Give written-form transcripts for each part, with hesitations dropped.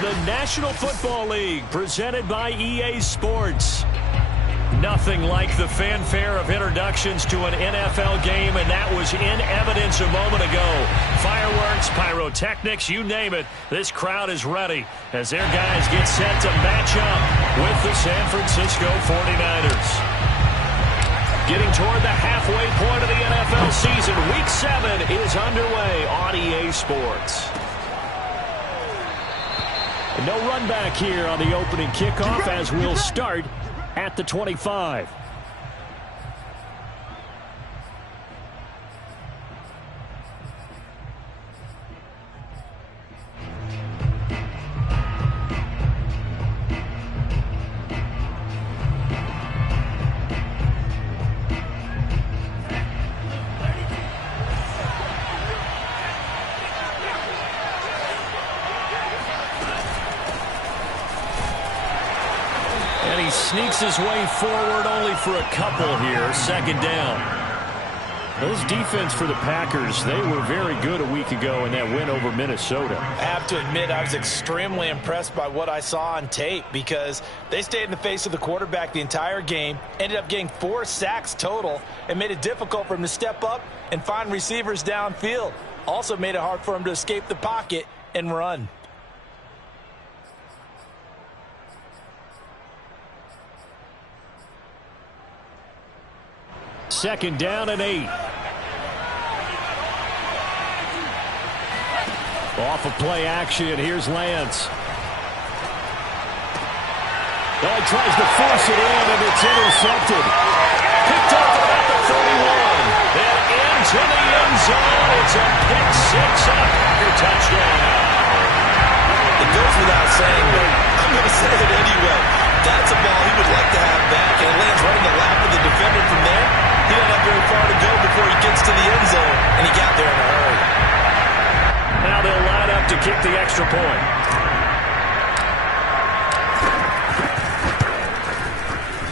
the National Football League, presented by EA Sports. Nothing like the fanfare of introductions to an NFL game, and that was in evidence a moment ago. Fireworks, pyrotechnics, you name it. This crowd is ready as their guys get set to match up with the San Francisco 49ers. Getting toward the halfway point of the NFL season, Week 7 is underway on EA Sports. No run back here on the opening kickoff as we'll start at the 25. And he sneaks his way forward only for a couple here. Second down. Those defense for the Packers, they were very good a week ago in that win over Minnesota. I have to admit, I was extremely impressed by what I saw on tape because they stayed in the face of the quarterback the entire game, ended up getting 4 sacks total, and made it difficult for him to step up and find receivers downfield. Also made it hard for him to escape the pocket and run. Second down and 8. Off of play action, here's Lance. Oh, he tries to force it in, and it's intercepted. Picked up at the 31. Then into the end zone. It's a pick six and a Packer touchdown. It goes without saying, but I'm going to say it anyway. That's a ball he would like to have back, and it lands right in the lap of the defender from there. He doesn't have very far to go before he gets to the end zone, and he got there in a hurry. Now they'll line up to kick the extra point.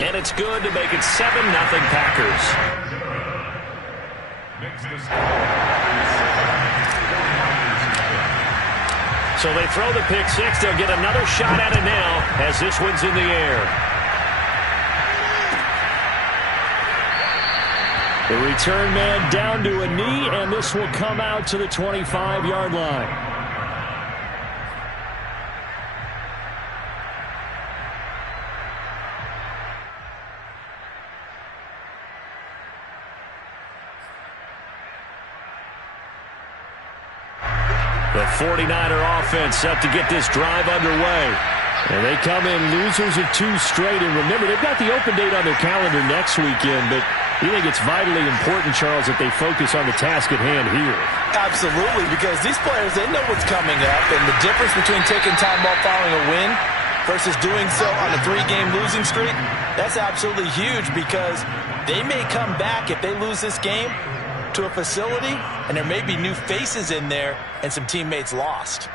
And it's good to make it 7-0 Packers. So they throw the pick six. They'll get another shot at it now as this one's in the air. The return man down to a knee, and this will come out to the 25-yard line. The 49er offense set to get this drive underway. And they come in losers of 2 straight. And remember, they've got the open date on their calendar next weekend, but you think it's vitally important, Charles, that they focus on the task at hand here? Absolutely, because these players, they know what's coming up, and the difference between taking time off following a win versus doing so on a 3-game losing streak, that's absolutely huge because they may come back if they lose this game to a facility, and there may be new faces in there and some teammates lost.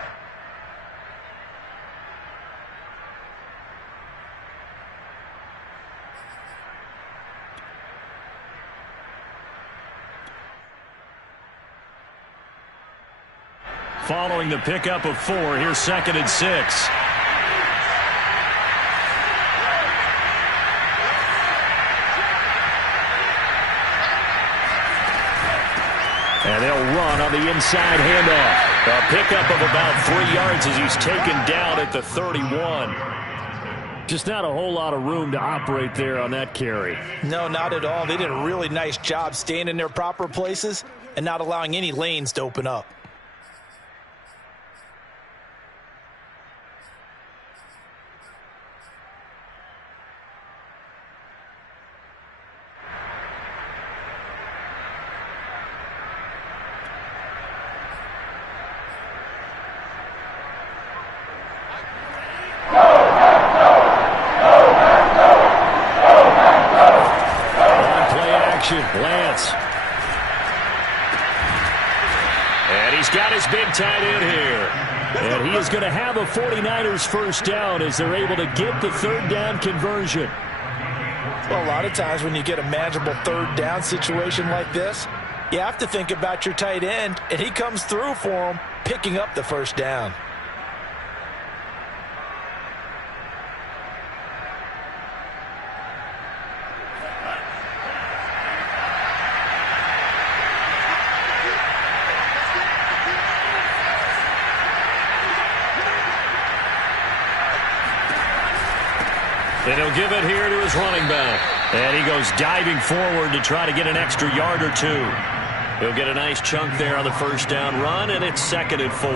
Following the pickup of 4, here's 2nd and 6. And they'll run on the inside handoff. A pickup of about 3 yards as he's taken down at the 31. Just not a whole lot of room to operate there on that carry. No, not at all. They did a really nice job staying in their proper places and not allowing any lanes to open up. Lance. And he's got his big tight end here. And he is going to have a 49ers first down as they're able to get the 3rd down conversion. Well, a lot of times when you get a manageable 3rd down situation like this, you have to think about your tight end, and he comes through for him, picking up the 1st down. And he'll give it here to his running back. And he goes diving forward to try to get an extra yard or two. He'll get a nice chunk there on the first down run, and it's 2nd and 4.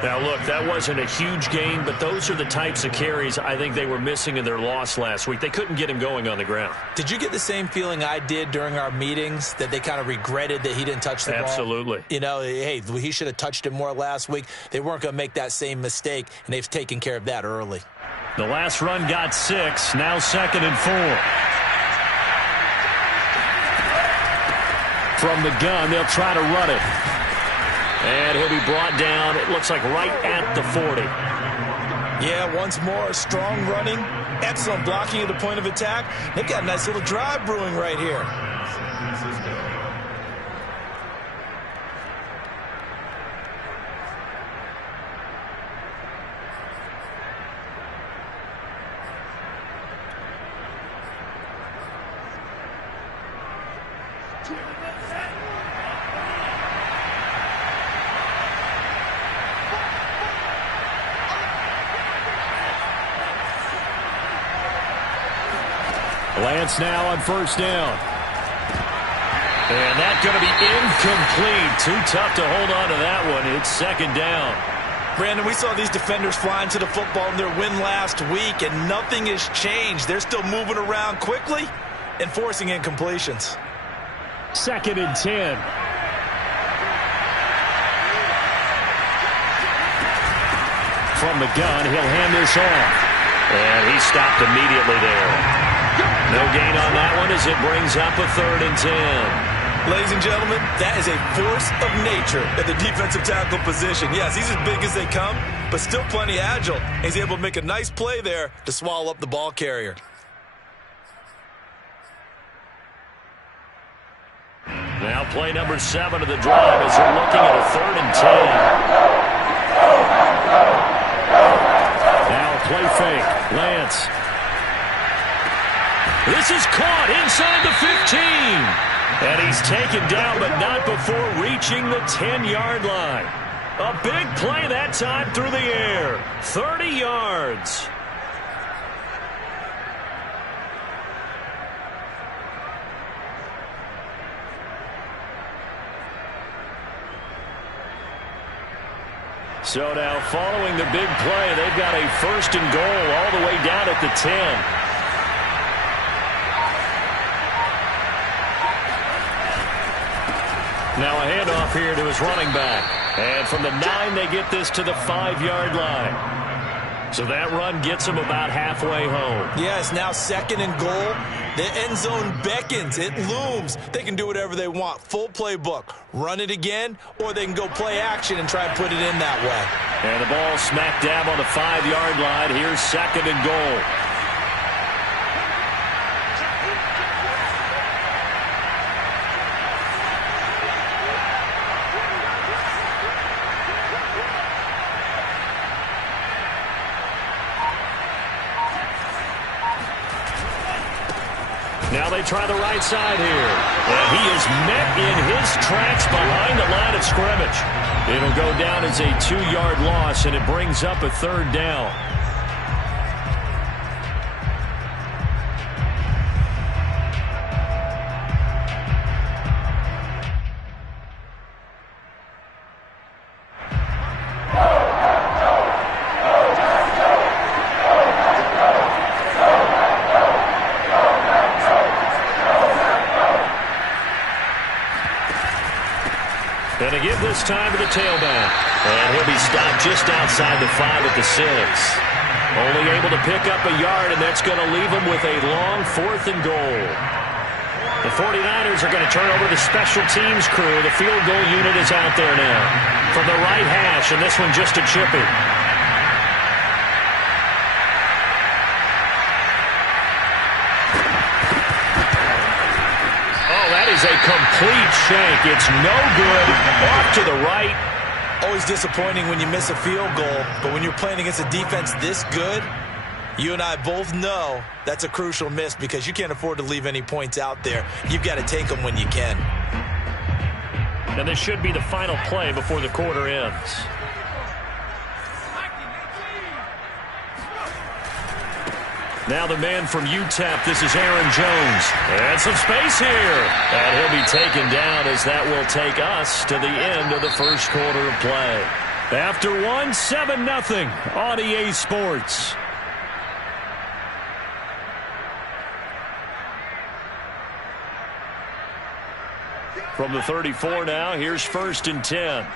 Now, look, that wasn't a huge gain, but those are the types of carries I think they were missing in their loss last week. They couldn't get him going on the ground. Did you get the same feeling I did during our meetings, that they kind of regretted that he didn't touch the ball? Absolutely. You know, hey, he should have touched it more last week. They weren't going to make that same mistake, and they've taken care of that early. The last run got 6, now 2nd and 4. From the gun, they'll try to run it. And he'll be brought down, it looks like right at the 40. Yeah, once more, strong running, excellent blocking at the point of attack. They've got a nice little drive brewing right here. Lance now on first down. And that's going to be incomplete. Too tough to hold on to that one. It's 2nd down. Brandon, we saw these defenders flying to the football in their win last week, and nothing has changed. They're still moving around quickly and forcing incompletions. 2nd and 10. From the gun, he'll hand this off. And he stopped immediately there. No gain on that one as it brings up a 3rd and 10. Ladies and gentlemen, that is a force of nature at the defensive tackle position. Yes, he's as big as they come, but still plenty agile. He's able to make a nice play there to swallow up the ball carrier. Now play number 7 of the drive as they're looking at a 3rd and 10. Now play fake. Lance. This is caught inside the 15. And he's taken down, but not before reaching the 10-yard line. A big play that time through the air. 30 yards. So now following the big play, they've got a 1st and goal all the way down at the 10. Now a handoff here to his running back. And from the 9, they get this to the 5-yard line. So that run gets them about halfway home. Yes, now 2nd and goal. The end zone beckons. It looms. They can do whatever they want. Full playbook. Run it again, or they can go play action and try and put it in that way. And the ball smack dab on the 5-yard line. Here's 2nd and goal. Now they try the right side here. And he is met in his tracks behind the line of scrimmage. It'll go down as a 2-yard loss, and it brings up a 3rd down. And to give this time to the tailback. And he'll be stopped just outside the 5 at the 6. Only able to pick up a yard, and that's going to leave him with a long 4th and goal. The 49ers are going to turn over to the special teams crew. The field goal unit is out there now. From the right hash, and this one just a chippy. Is a complete shank. It's no good. Off to the right. Always disappointing when you miss a field goal, but when you're playing against a defense this good, you and I both know that's a crucial miss because you can't afford to leave any points out there. You've got to take them when you can. And this should be the final play before the quarter ends. Now the man from UTEP, this is Aaron Jones. And some space here. And he'll be taken down as that will take us to the end of the first quarter of play. After one, 7-0 on EA Sports. From the 34 now, here's 1st and 10.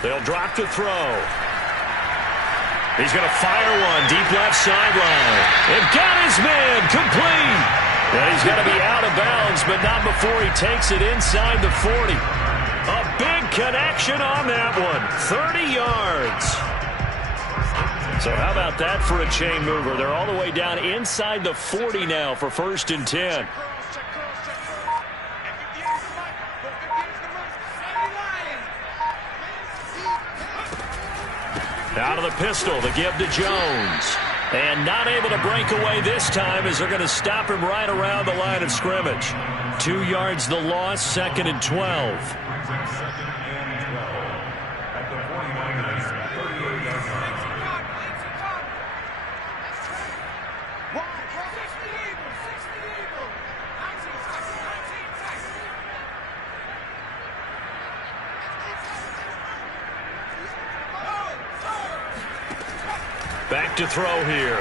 They'll drop to throw. He's going to fire one deep left sideline. And got his man complete. And he's got to be out of bounds, but not before he takes it inside the 40. A big connection on that one. 30 yards. So how about that for a chain mover? They're all the way down inside the 40 now for 1st and 10. Out of the pistol, the give to Jones. And not able to break away this time as they're going to stop him right around the line of scrimmage. 2 yards the loss, 2nd and 12. Back to throw here.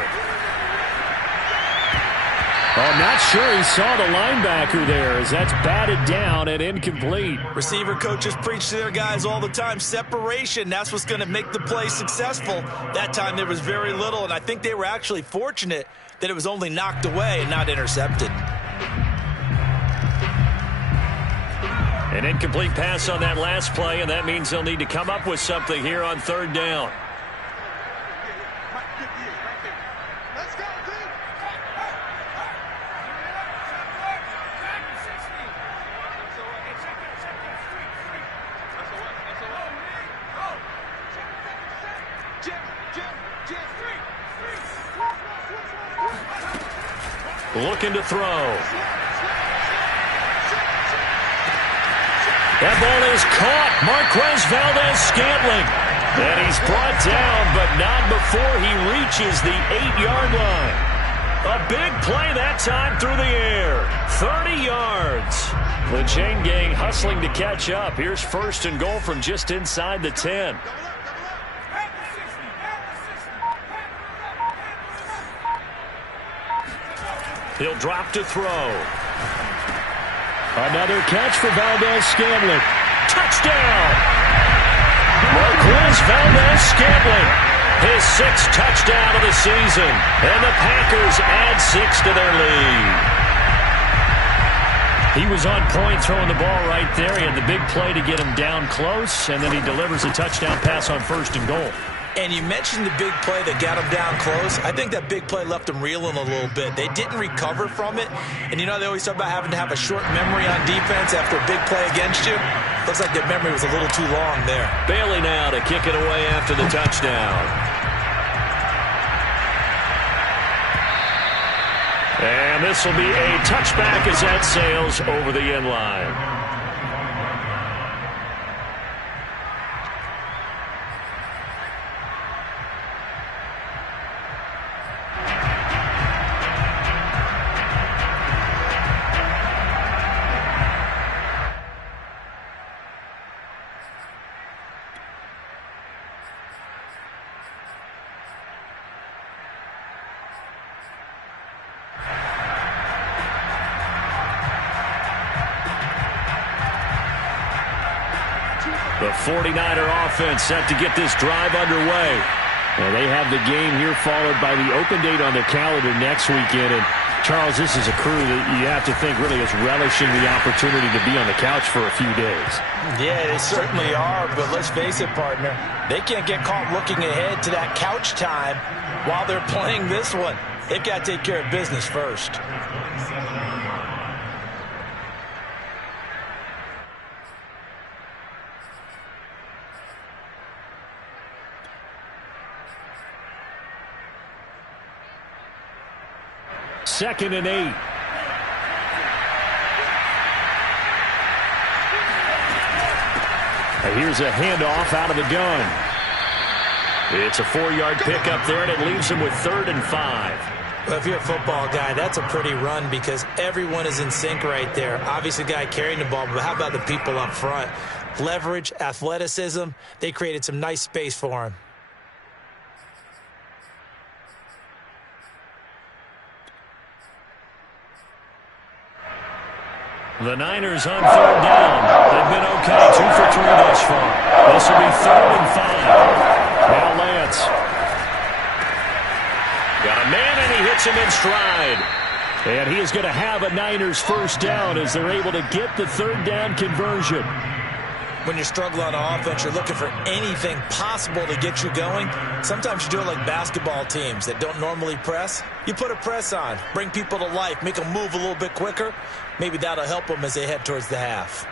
I'm not sure he saw the linebacker there as that's batted down and incomplete. Receiver coaches preach to their guys all the time. Separation, that's what's going to make the play successful. That time there was very little, and I think they were actually fortunate that it was only knocked away and not intercepted. An incomplete pass on that last play, and that means they'll need to come up with something here on 3rd down. Looking to throw. That ball is caught. Marquez Valdez-Scantling. And he's brought down, but not before he reaches the 8-yard line. A big play that time through the air. 30 yards. The chain gang hustling to catch up. Here's 1st and goal from just inside the 10. He'll drop to throw. Another catch for Valdez-Scantling. Touchdown! Marquez Valdez-Scantling. His 6th touchdown of the season. And the Packers add 6 to their lead. He was on point throwing the ball right there. He had the big play to get him down close, and then he delivers a touchdown pass on 1st and goal. And you mentioned the big play that got him down close. I think that big play left him reeling a little bit. They didn't recover from it. And, you know, they always talk about having to have a short memory on defense after a big play against you. Looks like their memory was a little too long there. Bailey now to kick it away after the touchdown. And this will be a touchback as that sails over the end line. The 49er offense set to get this drive underway. Well, they have the game here followed by the open date on their calendar next weekend. And, Charles, this is a crew that you have to think really is relishing the opportunity to be on the couch for a few days. Yeah, they certainly are. But let's face it, partner, they can't get caught looking ahead to that couch time while they're playing this one. They've got to take care of business first. 2nd and 8. Here's a handoff out of the gun. It's a 4-yard pickup there, and it leaves him with 3rd and 5. Well, if you're a football guy, that's a pretty run because everyone is in sync right there. Obviously, the guy carrying the ball, but how about the people up front? Leverage, athleticism, they created some nice space for him. The Niners on 3rd down. They've been okay, 2 for 3 thus far. This will be 3rd and 5. Now Lance. Got a man, and he hits him in stride. And he is going to have a Niners first down as they're able to get the 3rd down conversion. When you struggle on offense, you're looking for anything possible to get you going. Sometimes you do it like basketball teams that don't normally press. You put a press on, bring people to life, make them move a little bit quicker. Maybe that'll help them as they head towards the half.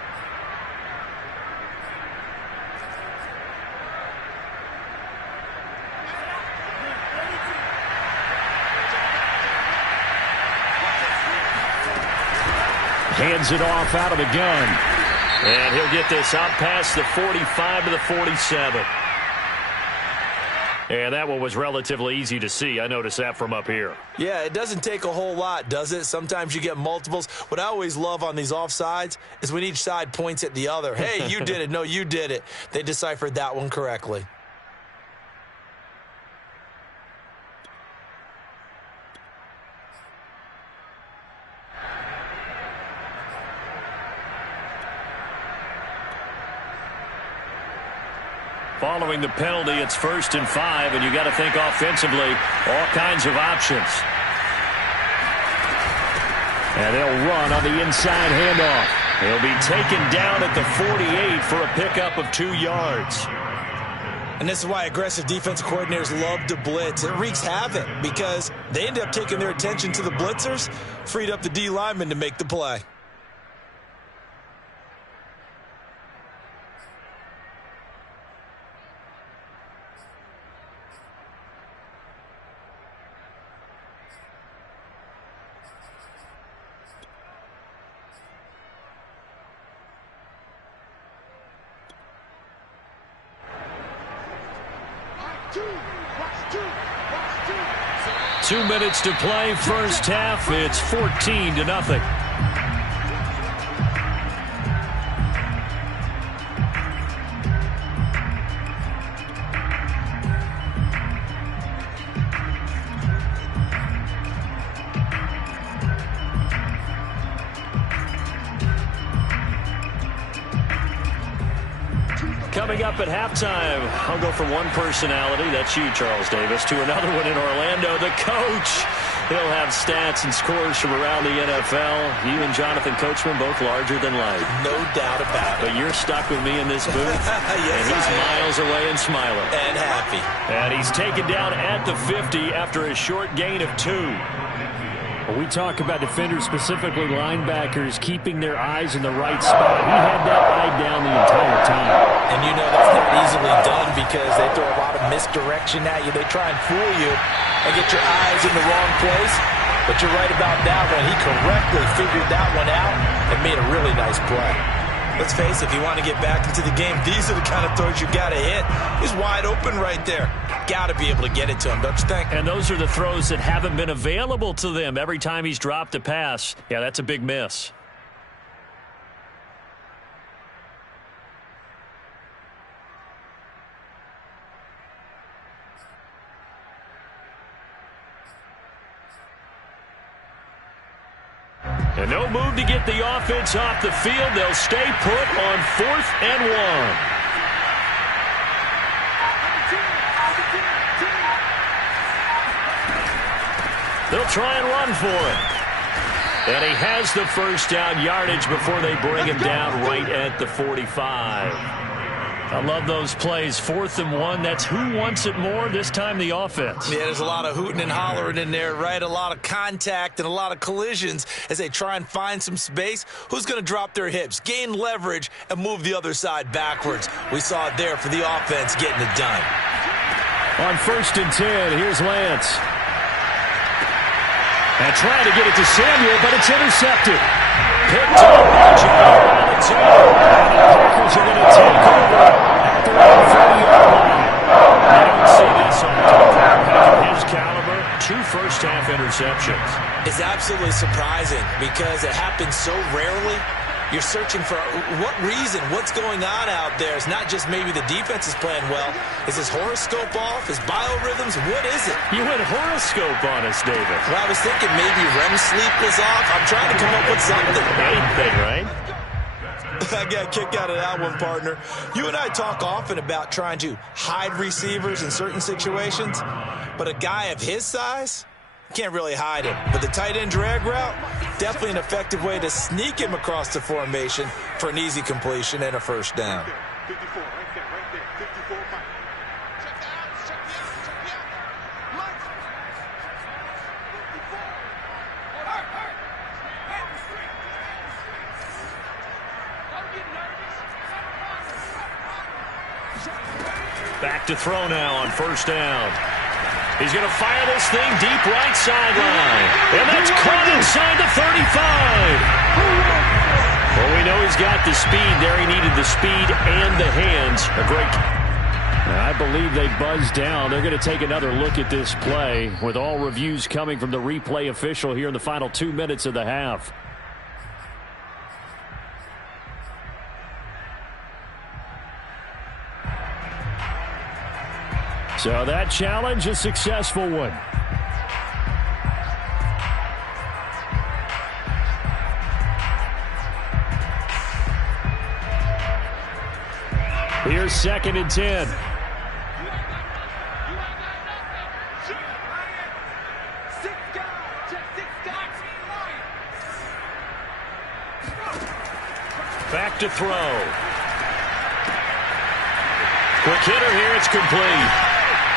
Hands it off out of the gun. And he'll get this out past the 45 to the 47. And that one was relatively easy to see. I noticed that from up here. Yeah, it doesn't take a whole lot, does it? Sometimes you get multiples. What I always love on these offsides is when each side points at the other. Hey, you did it. No, you did it. They deciphered that one correctly. Following the penalty, it's 1st and 5, and you got to think offensively, all kinds of options. And they'll run on the inside handoff. He'll be taken down at the 48 for a pickup of 2 yards. And this is why aggressive defensive coordinators love to blitz. It wreaks havoc because they end up taking their attention to the blitzers, freed up the D lineman to make the play. Two minutes to play, first half. It's 14-0. Coming up at halftime, I'll go from one personality, that's you, Charles Davis, to another one in Orlando, the coach. He'll have stats and scores from around the NFL. You and Jonathan Coachman, both larger than life. No doubt about it. But you're stuck with me in this booth, yes, and he's miles away and smiling. And happy. And he's taken down at the 50 after a short gain of 2. When we talk about defenders, specifically linebackers, keeping their eyes in the right spot, he had that eye down the entire time. And you know that's not easily done because they throw a lot of misdirection at you. They try and fool you and get your eyes in the wrong place. But you're right about that one. He correctly figured that one out and made a really nice play. Let's face it, if you want to get back into the game, these are the kind of throws you got to hit. He's wide open right there. Got to be able to get it to him, don't you think? And those are the throws that haven't been available to them every time he's dropped a pass. Yeah, that's a big miss. And no move to get the offense off the field. They'll stay put on 4th and 1. They'll try and run for it. And he has the first down yardage before they bring him down right at the 45. I love those plays. 4th and 1. That's who wants it more, this time the offense. Yeah, there's a lot of hooting and hollering in there, right? A lot of contact and a lot of collisions as they try and find some space. Who's going to drop their hips, gain leverage, and move the other side backwards? We saw it there for the offense getting it done. On 1st and 10, here's Lance. And trying to get it to Samuel, but it's intercepted. Picked up by Jair Alexander. And the Packers are going to take over at their own 30-yard line. You don't see this on the quarterback of his caliber. 2 first-half interceptions. It's absolutely surprising because it happens so rarely. You're searching for what reason, what's going on out there. It's not just maybe the defense is playing well. Is his horoscope off? His biorhythms? What is it? You went horoscope on us, David. Well, I was thinking maybe REM sleep was off. I'm trying to come up with something. Anything, right? I got a kick out of that one, partner. You and I talk often about trying to hide receivers in certain situations, but a guy of his size can't really hide him. But the tight end drag route, definitely an effective way to sneak him across the formation for an easy completion and a first down. 54, right there, 54, Mike. Check out, check me out, Mike. 54. Back to throw now on first down. He's going to fire this thing deep right sideline. And that's caught inside the 35. Well, we know he's got the speed there. He needed the speed and the hands. A great. I believe they buzzed down. They're going to take another look at this play with all reviews coming from the replay official here in the final 2 minutes of the half. So that challenge, a successful one. Here's 2nd and 10. Back to throw. Quick hitter here, it's complete.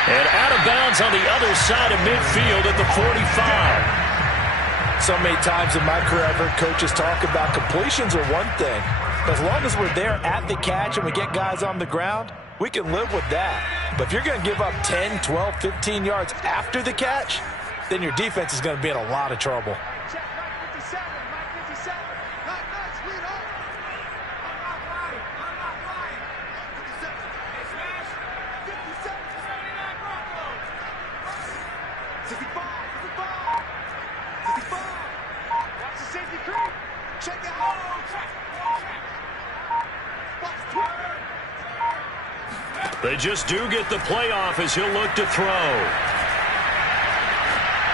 And out of bounds on the other side of midfield at the 45. So many times in my career, I've heard coaches talk about completions are one thing. But as long as we're there at the catch and we get guys on the ground, we can live with that. But if you're going to give up 10, 12, 15 yards after the catch, then your defense is going to be in a lot of trouble. Check Mike 57, Mike 57. Not nice, sweetheart. I'm not lying. 57. 57. 65. 65. Watch the safety creep. Check it out. They just do get the playoff as he'll look to throw.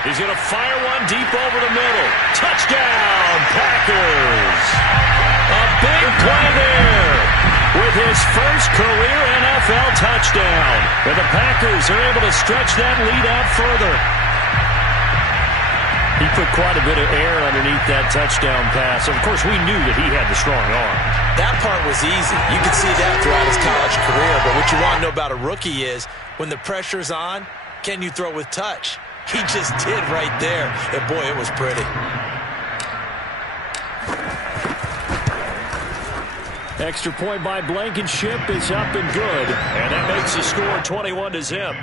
He's going to fire one deep over the middle. Touchdown, Packers. A big play there with his first career NFL touchdown. And the Packers are able to stretch that lead out further. He put quite a bit of air underneath that touchdown pass. Of course, we knew that he had the strong arm. That part was easy. You could see that throughout his college career. But what you want to know about a rookie is when the pressure's on, can you throw with touch? He just did right there. And, boy, it was pretty. Extra point by Blankenship is up and good. And that makes the score 21-0.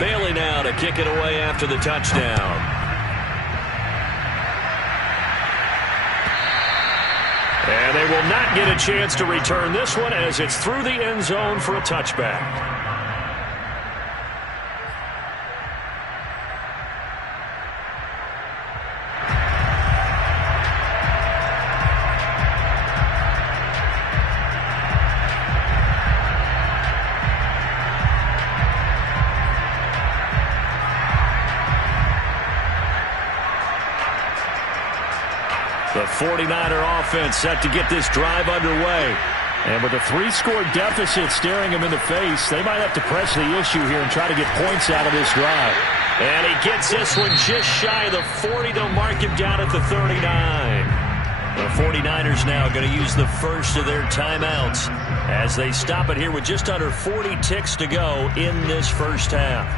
Bailey now to kick it away after the touchdown. And they will not get a chance to return this one as it's through the end zone for a touchback. The 49er offense set to get this drive underway. And with a 3-score deficit staring him in the face, they might have to press the issue here and try to get points out of this drive. And he gets this one just shy of the 40. They'll mark him down at the 39. The 49ers now going to use the first of their timeouts as they stop it here with just under 40 ticks to go in this first half.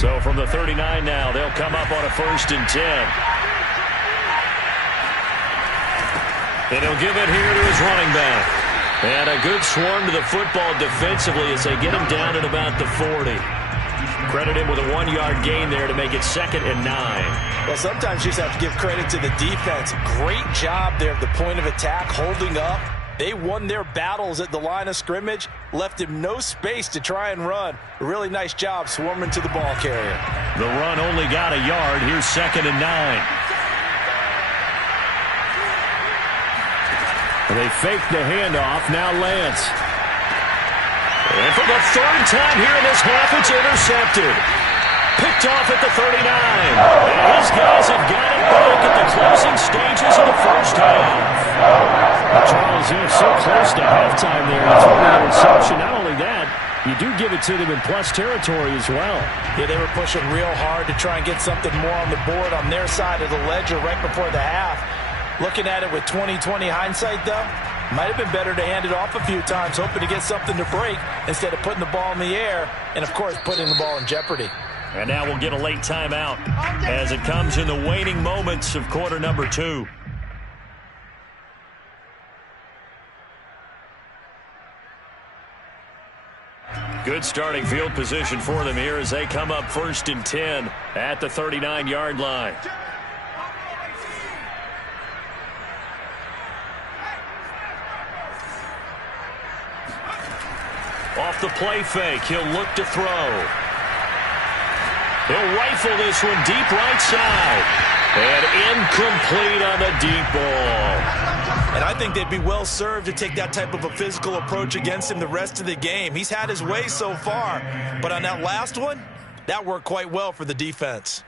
So from the 39 now, they'll come up on a 1st and 10. And he'll give it here to his running back. And a good swarm to the football defensively as they get him down at about the 40. Credit him with a 1-yard gain there to make it 2nd and 9. Well, sometimes you just have to give credit to the defense. Great job there at the point of attack, holding up. They won their battles at the line of scrimmage, left him no space to try and run. A really nice job swarming to the ball carrier. The run only got a yard. Here's 2nd and 9. They fake the handoff. Now Lance. And for the 3rd time here in this half, it's intercepted. Picked off at the 39. And his guys have got it back at the closing stages of the 1st half. Charles, you're so close to halftime there. You throw the interception. Not only that, you do give it to them in plus territory as well. Yeah, they were pushing real hard to try and get something more on the board on their side of the ledger right before the half. Looking at it with 20/20 hindsight, though, might have been better to hand it off a few times, hoping to get something to break instead of putting the ball in the air and, of course, putting the ball in jeopardy. And now we'll get a late timeout as it comes in the waning moments of quarter number 2. Good starting field position for them here as they come up 1st and 10 at the 39-yard line. Off the play fake, he'll look to throw. He'll rifle this one deep right side. And incomplete on the deep ball. And I think they'd be well served to take that type of a physical approach against him the rest of the game. He's had his way so far, but on that last one, that worked quite well for the defense.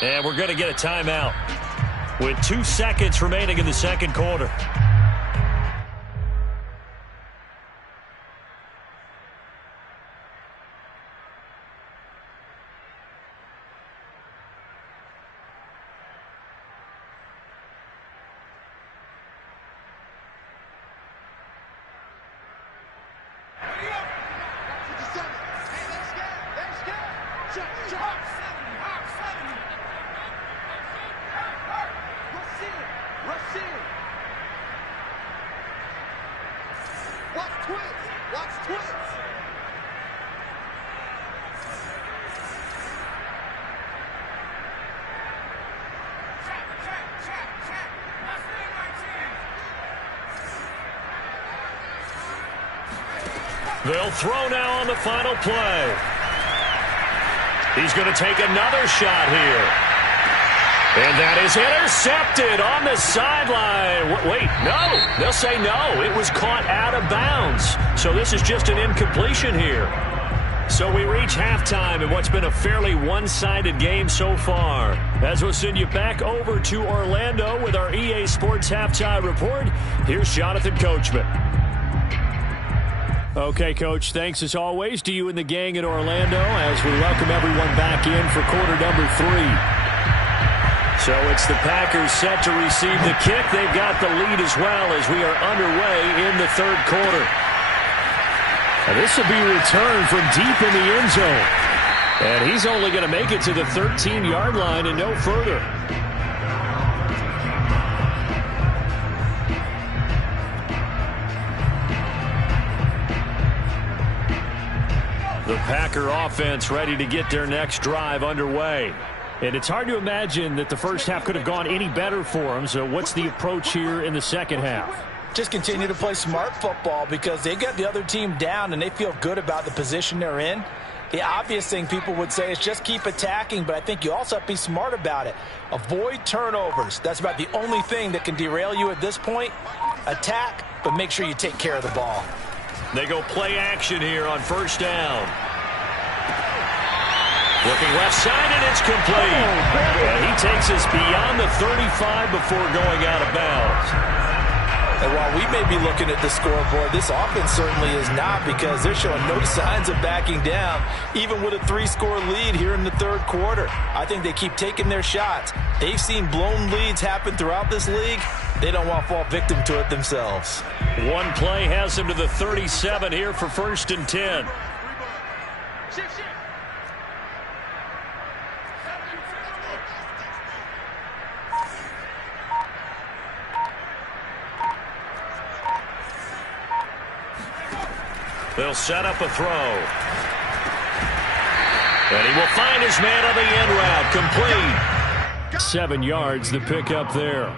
And we're going to get a timeout with 2 seconds remaining in the 2nd quarter. They'll throw now on the final play. He's going to take another shot here. And that is intercepted on the sideline. Wait, no. They'll say no. It was caught out of bounds. So this is just an incompletion here. So we reach halftime in what's been a fairly one-sided game so far. As we'll send you back over to Orlando with our EA Sports Halftime Report, here's Jonathan Coachman. Okay, Coach, thanks as always to you and the gang in Orlando as we welcome everyone back in for quarter number 3. So it's the Packers set to receive the kick. They've got the lead as well as we are underway in the 3rd quarter. And this will be returned from deep in the end zone. And he's only going to make it to the 13-yard line and no further. The Packer offense ready to get their next drive underway. And it's hard to imagine that the first half could have gone any better for them. So what's the approach here in the second half? Just continue to play smart football because they got the other team down and they feel good about the position they're in. The obvious thing people would say is just keep attacking, but I think you also have to be smart about it. Avoid turnovers. That's about the only thing that can derail you at this point. Attack, but make sure you take care of the ball. They go play action here on first down. Looking left side, and it's complete. And he takes us beyond the 35 before going out of bounds. And while we may be looking at the scoreboard, this offense certainly is not, because they're showing no signs of backing down, even with a 3-score lead here in the third quarter. I think they keep taking their shots. They've seen blown leads happen throughout this league. They don't want to fall victim to it themselves. One play has them to the 37 here for 1st and 10. They'll set up a throw. And he will find his man on the end route. Complete. 7 yards, the pickup there.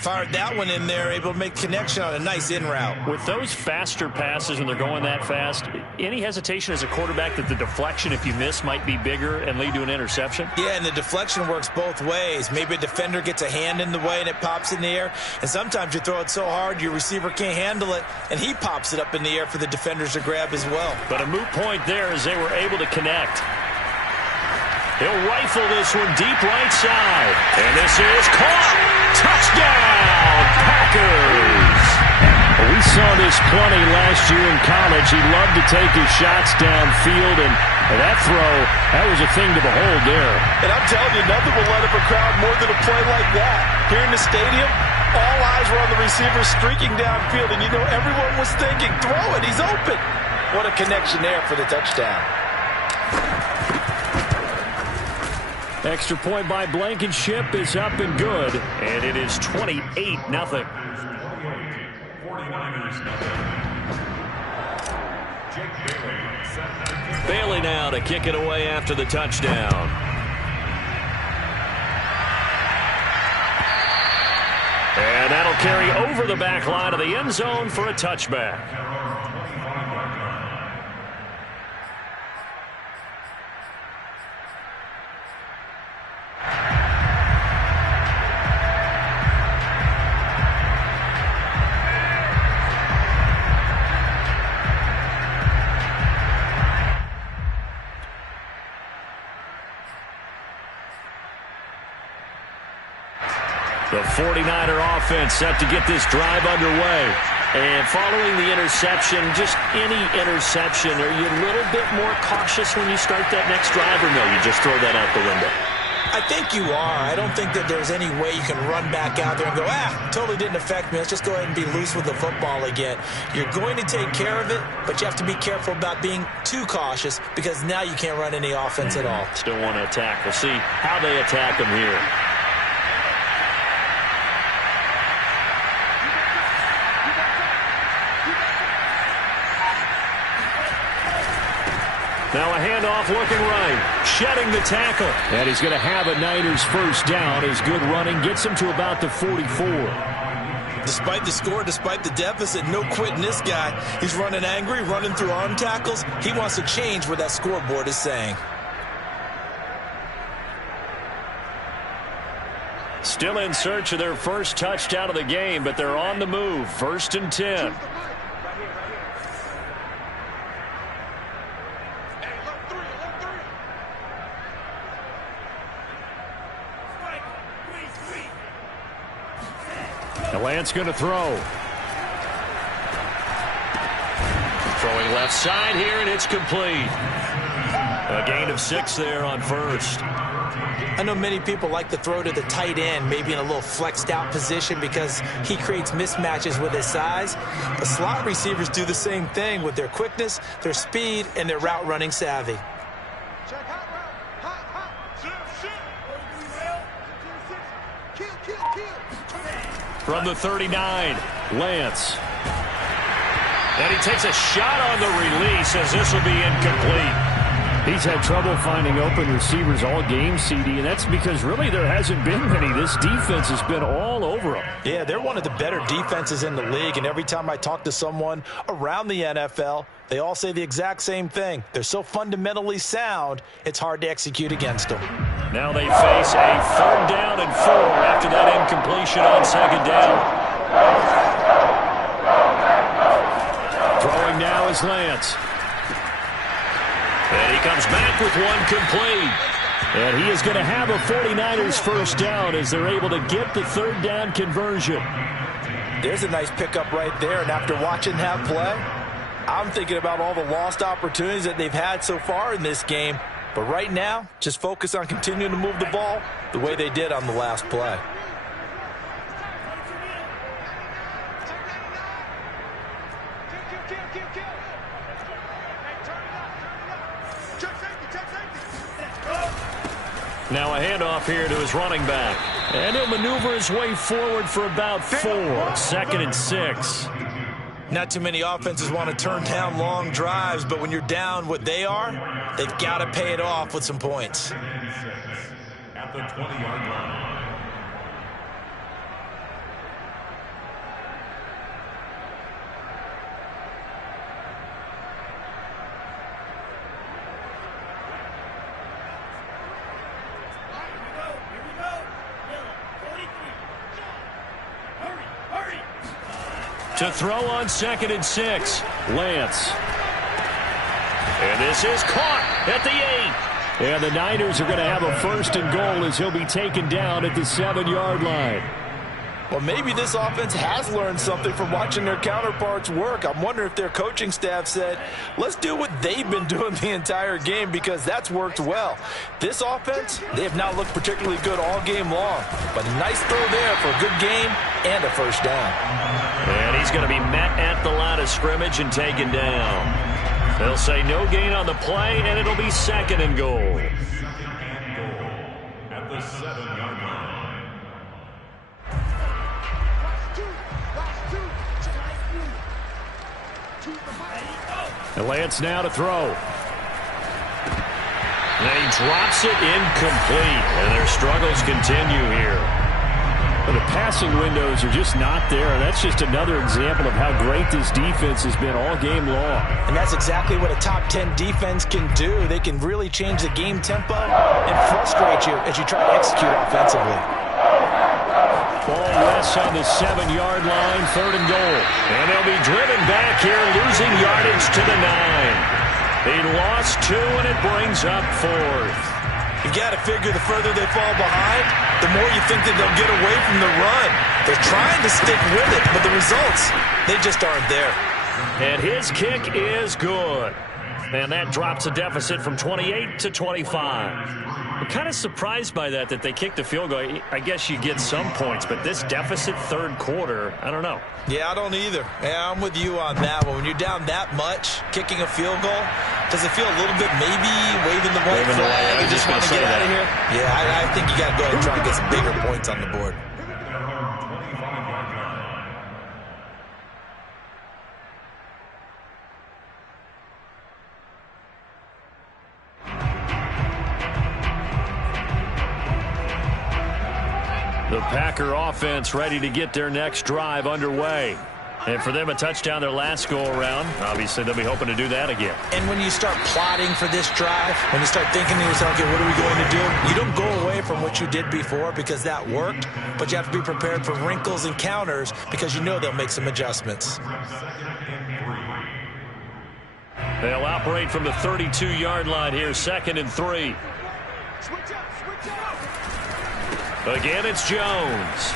Fired that one in there, able to make connection on a nice in route. With those faster passes when they're going that fast, any hesitation as a quarterback that the deflection, if you miss, might be bigger and lead to an interception? Yeah, and the deflection works both ways. Maybe a defender gets a hand in the way and it pops in the air. And sometimes you throw it so hard your receiver can't handle it, and he pops it up in the air for the defenders to grab as well. But a moot point there as they were able to connect. He'll rifle this one deep right side. And this is caught. Touchdown, Packers. We saw this plenty last year in college. He loved to take his shots downfield, and that throw, that was a thing to behold there. And I'm telling you, nothing will let up a crowd more than a play like that. Here in the stadium, all eyes were on the receiver streaking downfield, and you know everyone was thinking, throw it, he's open. What a connection there for the touchdown. Extra point by Blankenship is up and good. And it is 28-0. Bailey now to kick it away after the touchdown. And that'll carry over the back line of the end zone for a touchback. The 49er offense set to get this drive underway. And following the interception, just any interception, are you a little bit more cautious when you start that next drive, or no, you just throw that out the window? I think you are. I don't think that there's any way you can run back out there and go, totally didn't affect me. Let's just go ahead and be loose with the football again. You're going to take care of it, but you have to be careful about being too cautious, because now you can't run any offense at all. Still want to attack. We'll see how they attack them here. Now a handoff looking right. Shedding the tackle. And he's going to have a Niners first down. His good running gets him to about the 44. Despite the score, despite the deficit, no quitting this guy. He's running angry, running through arm tackles. He wants to change what that scoreboard is saying. Still in search of their first touchdown of the game, but they're on the move. 1st and 10. Lance going to throw. Throwing left side here, and it's complete. A gain of 6 there on first. I know many people like to throw to the tight end, maybe in a little flexed out position, because he creates mismatches with his size. But slot receivers do the same thing with their quickness, their speed, and their route running savvy. From the 39, Lance. And he takes a shot on the release as this will be incomplete. He's had trouble finding open receivers all game, CD, and that's because really there hasn't been many. This defense has been all over them. Yeah, they're one of the better defenses in the league, and every time I talk to someone around the NFL, they all say the exact same thing. They're so fundamentally sound, it's hard to execute against them. Now they face a 3rd down and 4 after that incompletion on 2nd down. Throwing now is Lance. And he comes back with one complete. And he is going to have a 49ers first down as they're able to get the third down conversion. There's a nice pickup right there, and after watching that play, I'm thinking about all the lost opportunities that they've had so far in this game. But right now, just focus on continuing to move the ball the way they did on the last play. Now a handoff here to his running back. And he'll maneuver his way forward for about 4. 2nd and 6. Not too many offenses want to turn down long drives, but when you're down what they are, they've got to pay it off with some points. At the 20-yard line. To throw on 2nd and 6. Lance. And this is caught at the 8. And the Niners are going to have a 1st and goal as he'll be taken down at the 7-yard line. Well, maybe this offense has learned something from watching their counterparts work. I'm wondering if their coaching staff said, let's do what they've been doing the entire game, because that's worked well. This offense, they have not looked particularly good all game long, but a nice throw there for a good game and a first down. And he's going to be met at the line of scrimmage and taken down. They'll say no gain on the play, and it'll be 2nd and goal. At the 7-yard line. And Lance now to throw. And he drops it incomplete. And their struggles continue here. But the passing windows are just not there. And that's just another example of how great this defense has been all game long. And that's exactly what a top 10 defense can do. They can really change the game tempo and frustrate you as you try to execute offensively. Ball rests on the 7-yard line, 3rd and goal. And they'll be driven back here, losing yardage to the 9. They lost 2, and it brings up 4th. You got to figure the further they fall behind, the more you think that they'll get away from the run. They're trying to stick with it, but the results, they just aren't there. And his kick is good. And that drops a deficit from 28 to 25. I'm kind of surprised by that they kicked the field goal. I guess you get some points, but this deficit 3rd quarter, I don't know. Yeah, I don't either. Yeah, I'm with you on that one. When you're down that much, kicking a field goal, does it feel a little bit maybe waving the white flag and just want to get out of here? Yeah, I think you got to go ahead and try and get some bigger points on the board. The Packer offense ready to get their next drive underway. And for them, a touchdown their last go-around. Obviously, they'll be hoping to do that again. And when you start plotting for this drive, when you start thinking to yourself, okay, what are we going to do? You don't go away from what you did before because that worked, but you have to be prepared for wrinkles and counters because you know they'll make some adjustments. They'll operate from the 32-yard line here, 2nd and 3. Again, it's Jones.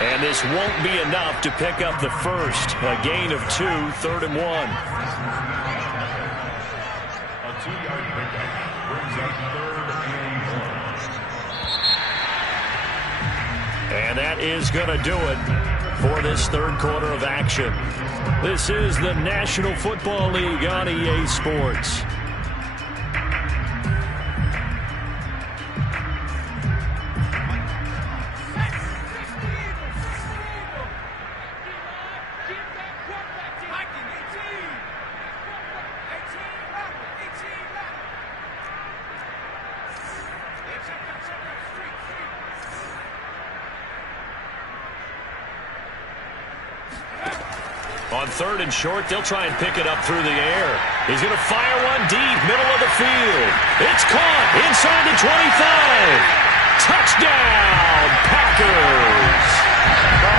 And this won't be enough to pick up the first. A gain of 2, 3rd and 1. A 2-yard pickup brings up 3rd and 1. And that is going to do it for this 3rd quarter of action. This is the National Football League on EA Sports. On 3rd and short, they'll try and pick it up through the air. He's going to fire one deep, middle of the field. It's caught inside the 25. Touchdown, Packers.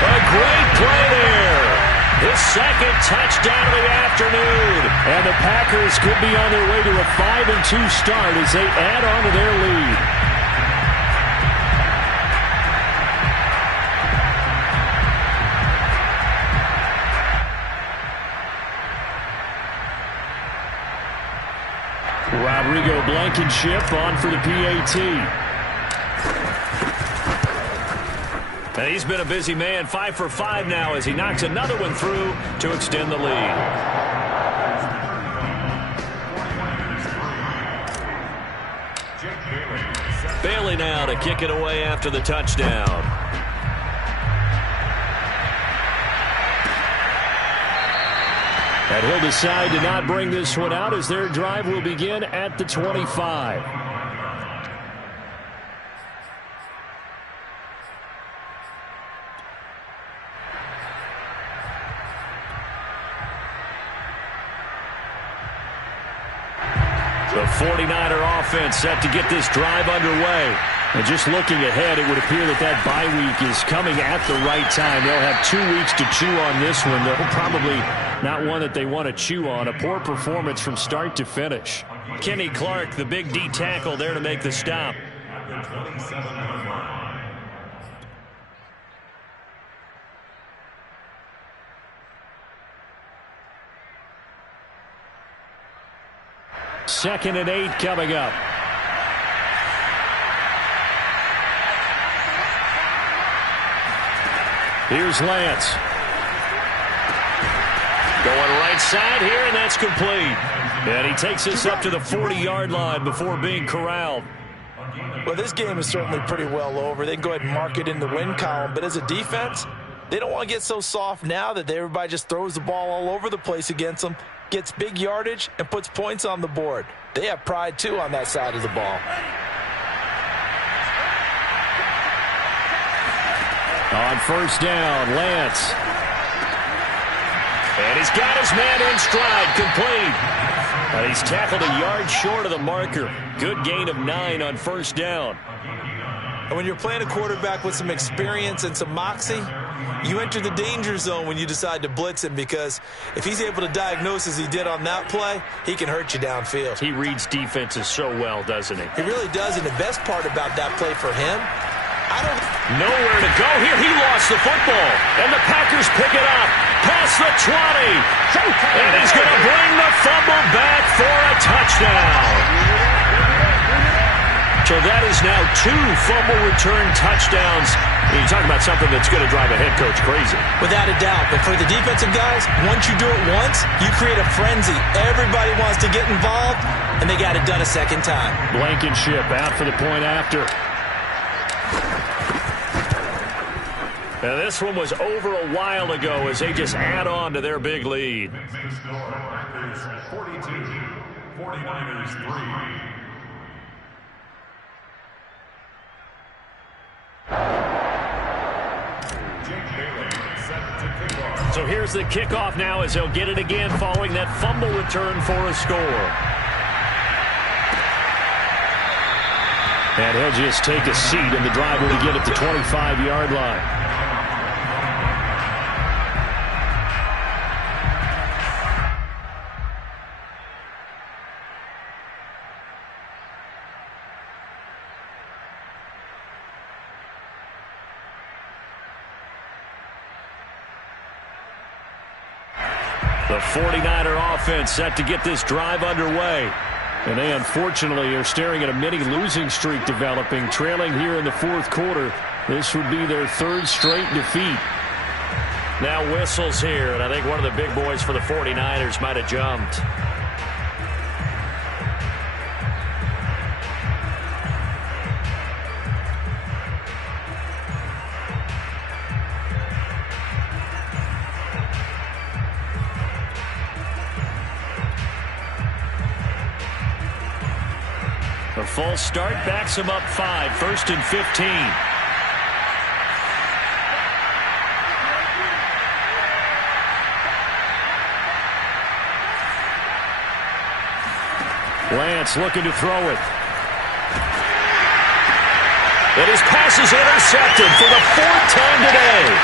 A great play there. His second touchdown of the afternoon. And the Packers could be on their way to a 5-2 start as they add on to their lead. Rodrigo Blankenship on for the PAT. And he's been a busy man, 5 for 5 now as he knocks another one through to extend the lead. Bailey now to kick it away after the touchdown. And he'll decide to not bring this one out as their drive will begin at the 25. The 49er offense set to get this drive underway. And just looking ahead, it would appear that bye week is coming at the right time. They'll have 2 weeks to chew on this one. They'll probably not one that they want to chew on. A poor performance from start to finish. Kenny Clark, the big D tackle, there to make the stop. Second and 8 coming up. Here's Lance. Going right side here, and that's complete. And he takes us up to the 40-yard line before being corralled. Well, this game is certainly pretty well over. They can go ahead and mark it in the win column. But as a defense, they don't want to get so soft now that everybody just throws the ball all over the place against them, gets big yardage, and puts points on the board. They have pride, too, on that side of the ball. On first down, Lance. And he's got his man in stride, complete. And he's tackled a yard short of the marker. Good gain of 9 on first down. And when you're playing a quarterback with some experience and some moxie, you enter the danger zone when you decide to blitz him, because if he's able to diagnose as he did on that play, he can hurt you downfield. He reads defenses so well, doesn't he? He really does, and the best part about that play for him, nowhere to go here. He lost the football, and the Packers pick it up past the 20. And he's going to bring the fumble back for a touchdown. So that is now 2 fumble return touchdowns. You're talking about something that's going to drive a head coach crazy. Without a doubt. But for the defensive guys, once you do it once, you create a frenzy. Everybody wants to get involved, and they got it done a second time. Blankenship out for the point after. Now this one was over a while ago as they just add on to their big lead. 42, 49ers 3. So here's the kickoff now as they'll get it again following that fumble return for a score. And he'll just take a seat, and the drive will begin at the 25-yard line. The 49er offense set to get this drive underway. And they unfortunately are staring at a mini losing streak developing, trailing here in the fourth quarter. This would be their 3rd straight defeat. Now whistles here, and I think one of the big boys for the 49ers might have jumped. The false start backs him up 5, 1st and 15. Lance looking to throw it. And his pass is intercepted for the 4th time today.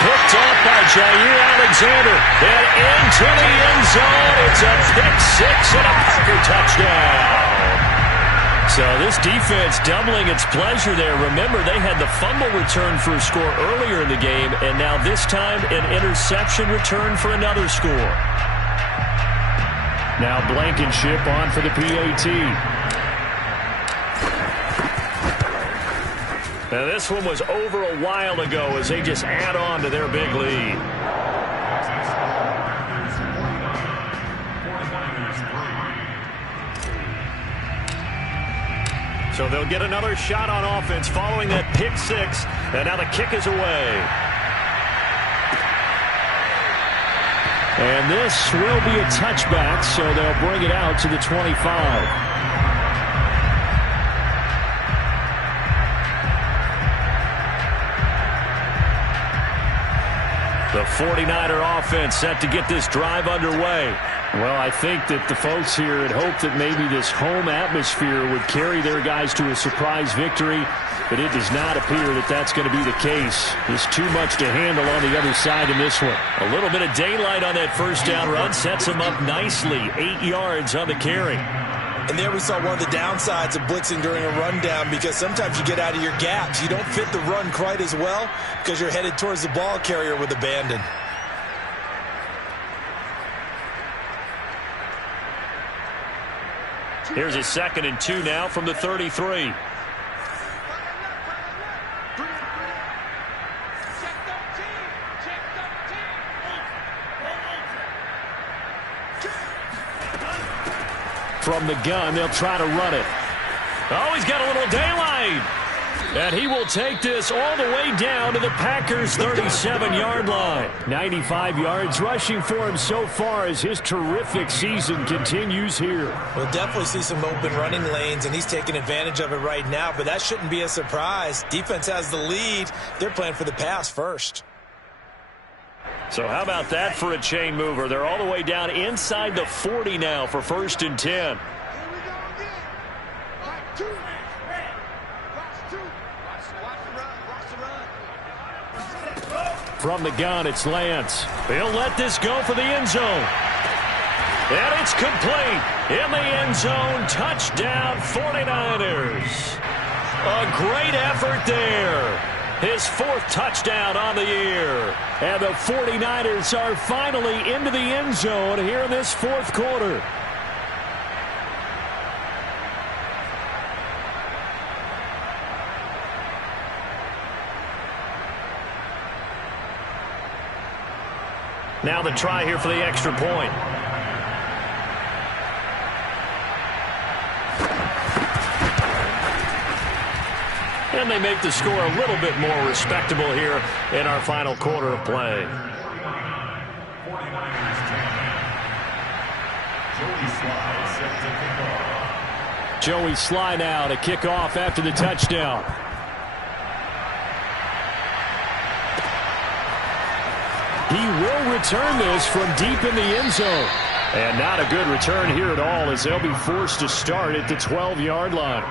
Picked off by Jair Alexander. And into the end zone. It's a pick six and a Packer touchdown. So this defense doubling its pleasure there. Remember, they had the fumble return for a score earlier in the game, and now this time an interception return for another score. Now Blankenship on for the PAT. Now this one was over a while ago as they just add on to their big lead. So they'll get another shot on offense following that pick six. And now the kick is away. And this will be a touchback, so they'll bring it out to the 25. The 49er offense set to get this drive underway. Well, I think that the folks here had hoped that maybe this home atmosphere would carry their guys to a surprise victory, but it does not appear that that's going to be the case. There's too much to handle on the other side in this one. A little bit of daylight on that first down run sets them up nicely. 8 yards on the carry. And there we saw one of the downsides of blitzing during a rundown, because sometimes you get out of your gaps. You don't fit the run quite as well because you're headed towards the ball carrier with abandon. Here's a 2nd and 2 now from the 33. From the gun, they'll try to run it. Oh, he's got a little daylight. And he will take this all the way down to the Packers' 37-yard line. 95 yards rushing for him so far as his terrific season continues here. We'll definitely see some open running lanes, and he's taking advantage of it right now, but that shouldn't be a surprise. Defense has the lead. They're playing for the pass first. So how about that for a chain mover? They're all the way down inside the 40 now for 1st and 10. From the gun, it's Lance. He'll let this go for the end zone. And it's complete. In the end zone, touchdown 49ers. A great effort there. His 4th touchdown on the year. And the 49ers are finally into the end zone here in this 4th quarter. Now the try here for the extra point. And they make the score a little bit more respectable here in our final quarter of play. Joey Sly now to kick off after the touchdown. He will return this from deep in the end zone. And not a good return here at all, as they'll be forced to start at the 12-yard line.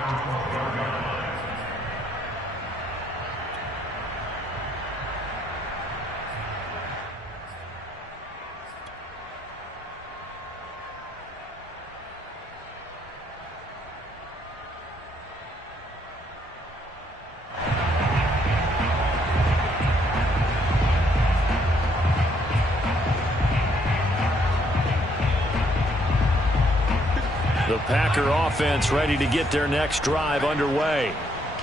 The Packer offense ready to get their next drive underway.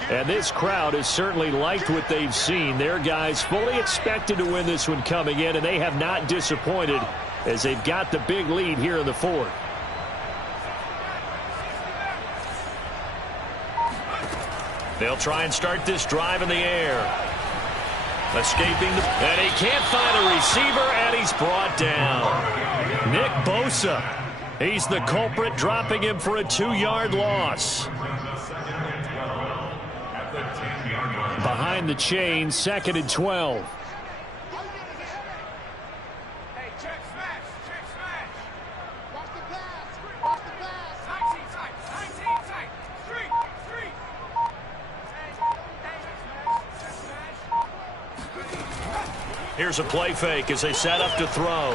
And this crowd has certainly liked what they've seen. Their guys fully expected to win this one coming in, and they have not disappointed as they've got the big lead here in the 4th. They'll try and start this drive in the air. Escaping, and he can't find a receiver, and he's brought down. Nick Bosa. He's the culprit, dropping him for a 2-yard loss. Behind the chain, 2nd and 12. Here's a play fake as they set up to throw.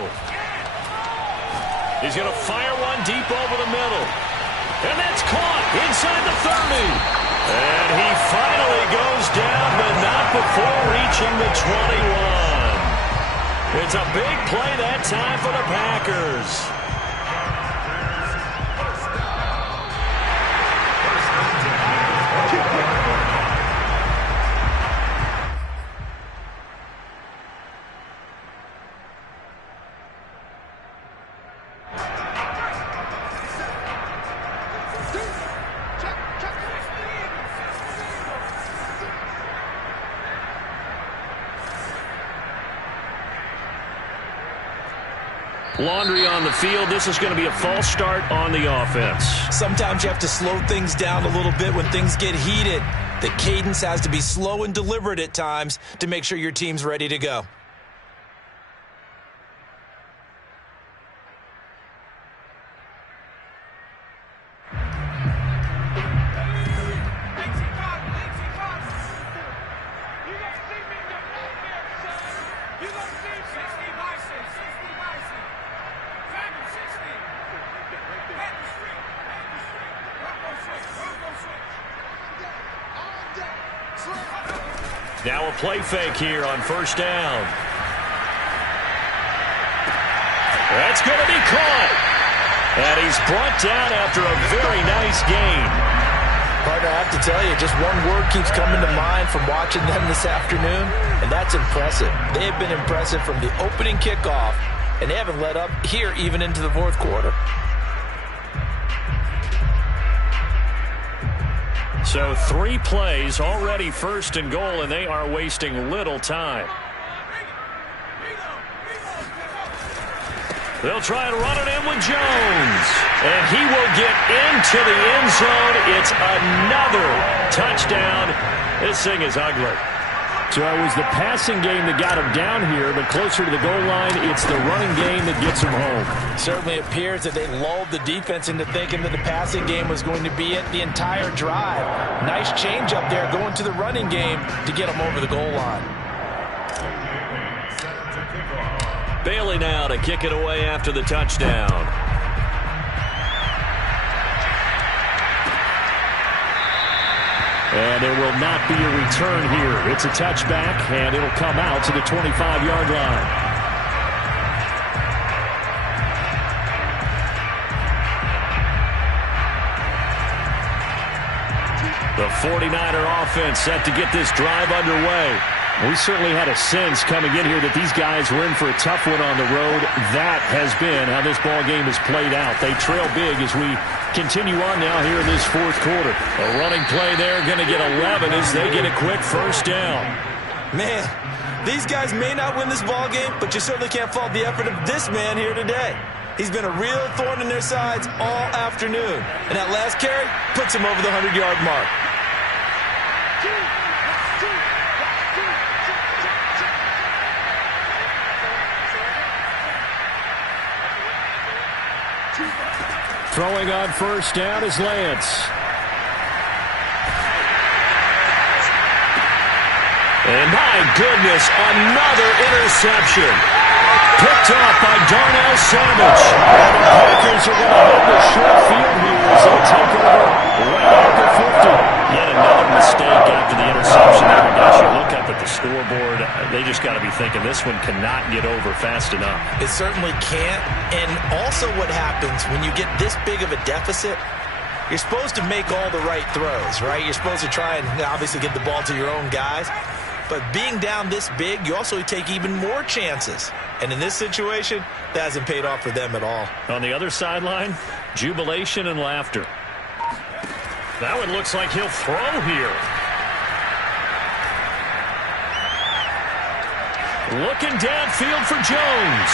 He's going to fire one deep over the middle. And that's caught inside the 30. And he finally goes down, but not before reaching the 21. It's a big play that time for the Packers. Laundry on the field. This is going to be a false start on the offense. Sometimes you have to slow things down a little bit when things get heated. The cadence has to be slow and deliberate at times to make sure your team's ready to go. Now a play fake here on first down. That's going to be caught. And he's brought down after a very nice gain. Partner, I have to tell you, just one word keeps coming to mind from watching them this afternoon, and that's impressive. They have been impressive from the opening kickoff, and they haven't let up here even into the fourth quarter. So 3 plays, already first and goal, and they are wasting little time. They'll try to run it in with Jones. And he will get into the end zone. It's another touchdown. This thing is ugly. So it was the passing game that got him down here, but closer to the goal line, it's the running game that gets him home. Certainly appears that they lulled the defense into thinking that the passing game was going to be it the entire drive. Nice change up there going to the running game to get them over the goal line. Bailey now to kick it away after the touchdown. And there will not be a return here. It's a touchback, and it'll come out to the 25-yard line. The 49er offense set to get this drive underway. We certainly had a sense coming in here that these guys were in for a tough one on the road. That has been how this ball game has played out. They trail big as we continue on now here in this fourth quarter. A running play there, going to get 11 as they get a quick first down. Man, these guys may not win this ball game, but you certainly can't fault the effort of this man here today. He's been a real thorn in their sides all afternoon. And that last carry puts him over the 100-yard mark. Throwing on first down is Lance. And my goodness, another interception. Picked off by Darnell Savage. And the Packers are going to have the short field here as they take over right at the 50. Yet another mistake after the interception there. Guys, you look up at the scoreboard, they just got to be thinking this one cannot get over fast enough. It certainly can't. And also what happens when you get this big of a deficit, you're supposed to make all the right throws, right? You're supposed to try and obviously get the ball to your own guys. But being down this big, you also take even more chances. And in this situation, that hasn't paid off for them at all. On the other sideline, jubilation and laughter. That one looks like he'll throw here. Looking downfield for Jones.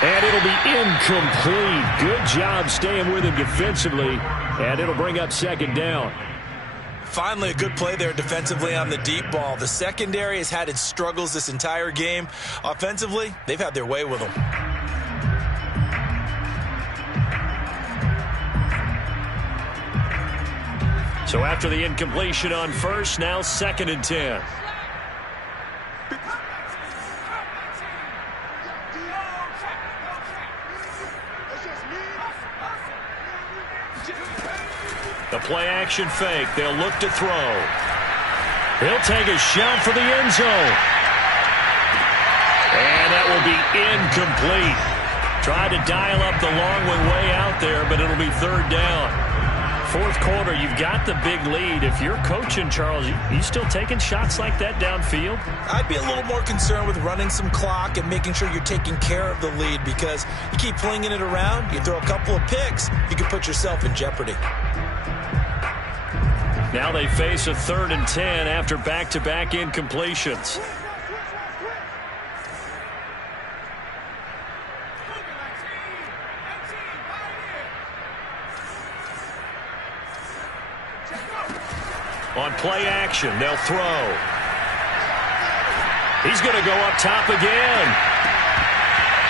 And it'll be incomplete. Good job staying with him defensively. And it'll bring up second down. Finally, a good play there defensively on the deep ball. The secondary has had its struggles this entire game. Offensively, they've had their way with them. So after the incompletion on first, now 2nd and 10. The play-action fake. They'll look to throw. He'll take a shot for the end zone. And that will be incomplete. Tried to dial up the long one way out there, but it'll be third down. Fourth quarter, you've got the big lead. If you're coaching, Charles, you still taking shots like that downfield? I'd be a little more concerned with running some clock and making sure you're taking care of the lead, because you keep flinging it around, you throw a couple of picks, you can put yourself in jeopardy. Now they face a 3rd and 10 after back-to-back incompletions. On play action, they'll throw. He's going to go up top again.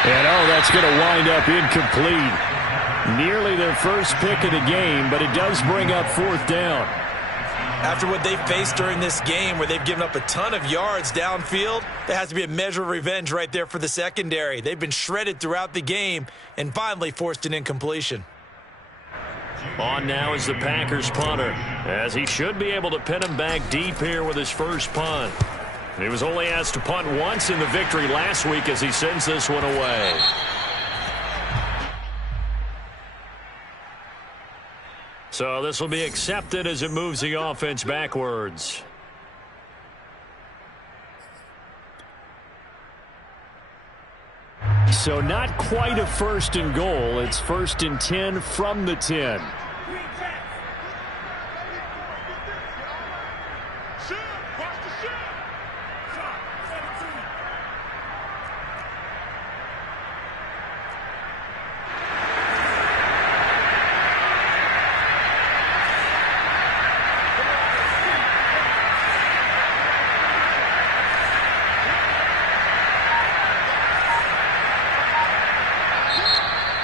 And, that's going to wind up incomplete. Nearly their first pick of the game, but it does bring up 4th down. After what they've faced during this game, where they've given up a ton of yards downfield, there has to be a measure of revenge right there for the secondary. They've been shredded throughout the game and finally forced an incompletion. On now is the Packers punter, as he should be able to pin him back deep here with his first punt. He was only asked to punt once in the victory last week as he sends this one away. So this will be accepted as it moves the offense backwards. So not quite a 1st and goal. It's 1st and 10 from the 10.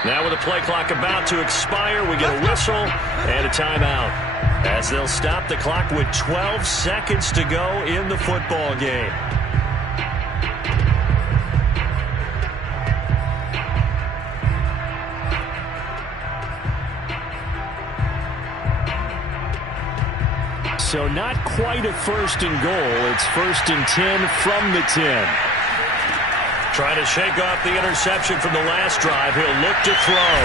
Now with the play clock about to expire, we get a whistle and a timeout, as they'll stop the clock with 12 seconds to go in the football game. So not quite a 1st and goal. It's 1st and 10 from the 10. Trying to shake off the interception from the last drive. He'll look to throw.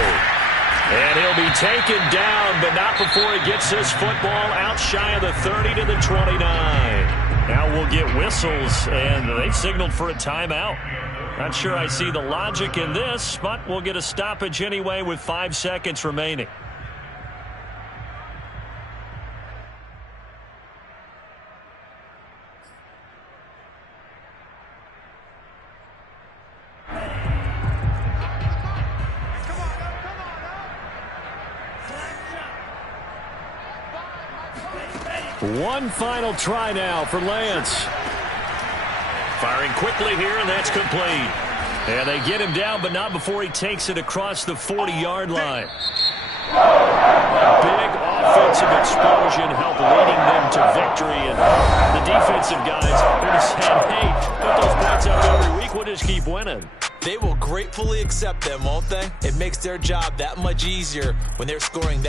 And he'll be taken down, but not before he gets this football out shy of the 30 to the 29. Now we'll get whistles, and they've signaled for a timeout. Not sure I see the logic in this, but we'll get a stoppage anyway with 5 seconds remaining. One final try now for Lance. Firing quickly here, and that's complete. And they get him down, but not before he takes it across the 40-yard line. A big offensive explosion helped leading them to victory. And the defensive guys are just saying, hey, put those points up every week. We'll just keep winning. They will gratefully accept them, won't they? It makes their job that much easier when they're scoring that